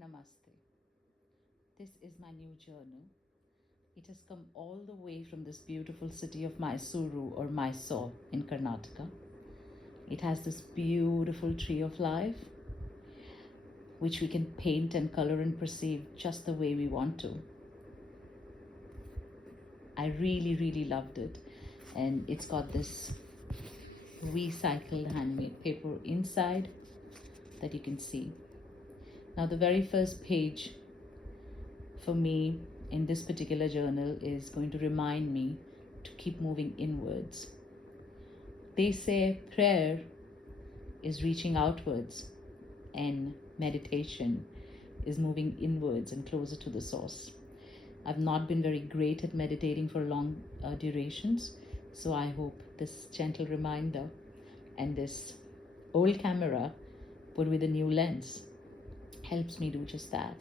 Namaste. This is my new journal. It has come all the way from this beautiful city of Mysuru or Mysore in Karnataka. It has this beautiful tree of life, which we can paint and color and perceive just the way we want to. I really loved it. And it's got this recycled handmade paper inside that you can see. Now, the very first page for me in this particular journal is going to remind me to keep moving inwards. They say prayer is reaching outwards and meditation is moving inwards and closer to the source. I've not been very great at meditating for long durations, so I hope this gentle reminder and this old camera put with a new lens helps me do just that.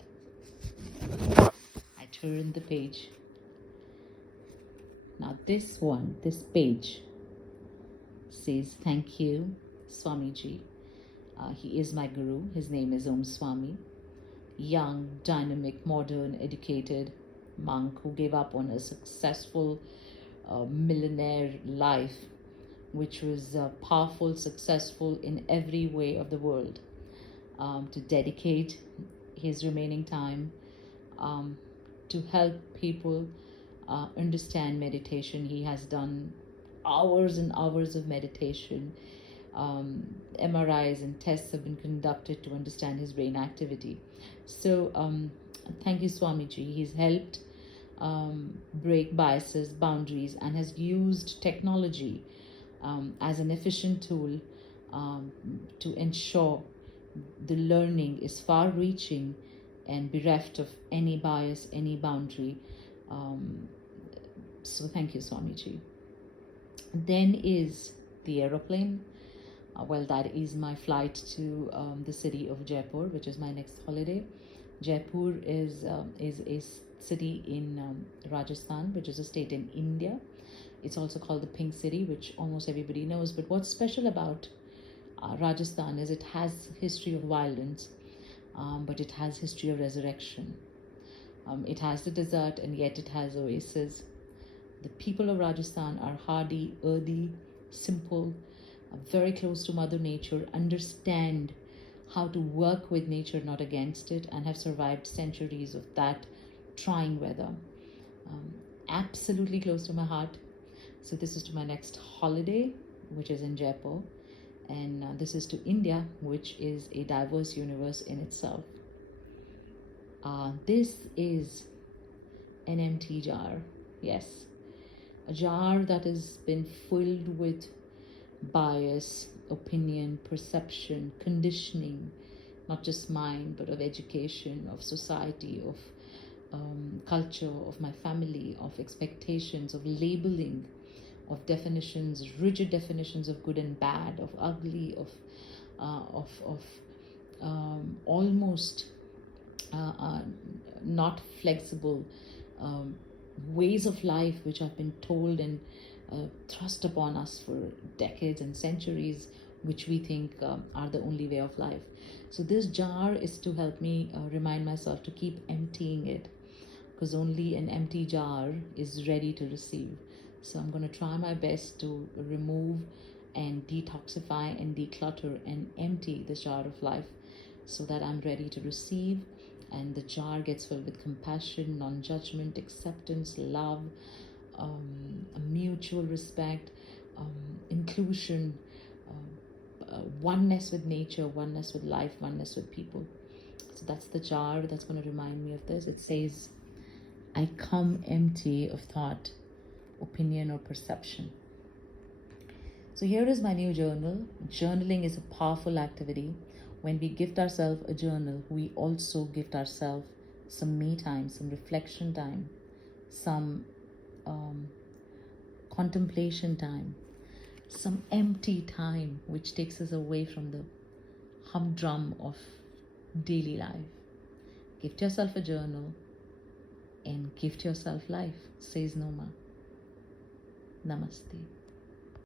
I turn the page. Now this page says, "Thank you, Swamiji." He is my guru. His name is Om Swami. Young, dynamic, modern, educated monk who gave up on a successful millionaire life, which was powerful, successful in every way of the world, to dedicate his remaining time to help people understand meditation. He has done hours and hours of meditation. MRIs and tests have been conducted to understand his brain activity. So thank you, Swamiji. He's helped break biases, boundaries, and has used technology as an efficient tool to ensure the learning is far-reaching and bereft of any bias, any boundary. So thank you, Swamiji. Then is the aeroplane. Well, that is my flight to the city of Jaipur, which is my next holiday. Jaipur is a city in Rajasthan, which is a state in India. It's also called the Pink City, which almost everybody knows. But what's special about Rajasthan is it has history of violence, but it has history of resurrection. It has the desert, and yet it has oases. The people of Rajasthan are hardy, earthy, simple, very close to Mother Nature, understand how to work with nature, not against it, and have survived centuries of that trying weather. Absolutely close to my heart. So this is to my next holiday, which is in Jaipur. And this is to India, which is a diverse universe in itself. This is an empty jar. Yes, a jar that has been filled with bias, opinion, perception, conditioning, not just mine, but of education, of society, of culture, of my family, of expectations, of labeling, of definitions, rigid definitions of good and bad, of ugly, of almost not flexible ways of life which have been told and thrust upon us for decades and centuries, which we think are the only way of life. So this jar is to help me remind myself to keep emptying it, because only an empty jar is ready to receive. So I'm going to try my best to remove and detoxify and declutter and empty this jar of life so that I'm ready to receive, and the jar gets filled with compassion, non-judgment, acceptance, love, mutual respect, inclusion, oneness with nature, oneness with life, oneness with people. So that's the jar that's going to remind me of this. It says, "I come empty of thought, opinion, or perception." So here is my new journal. Journaling is a powerful activity. When we gift ourselves a journal, we also gift ourselves some me time, some reflection time, some contemplation time, some empty time, which takes us away from the humdrum of daily life. Gift yourself a journal and gift yourself life, says Noma. Namaste.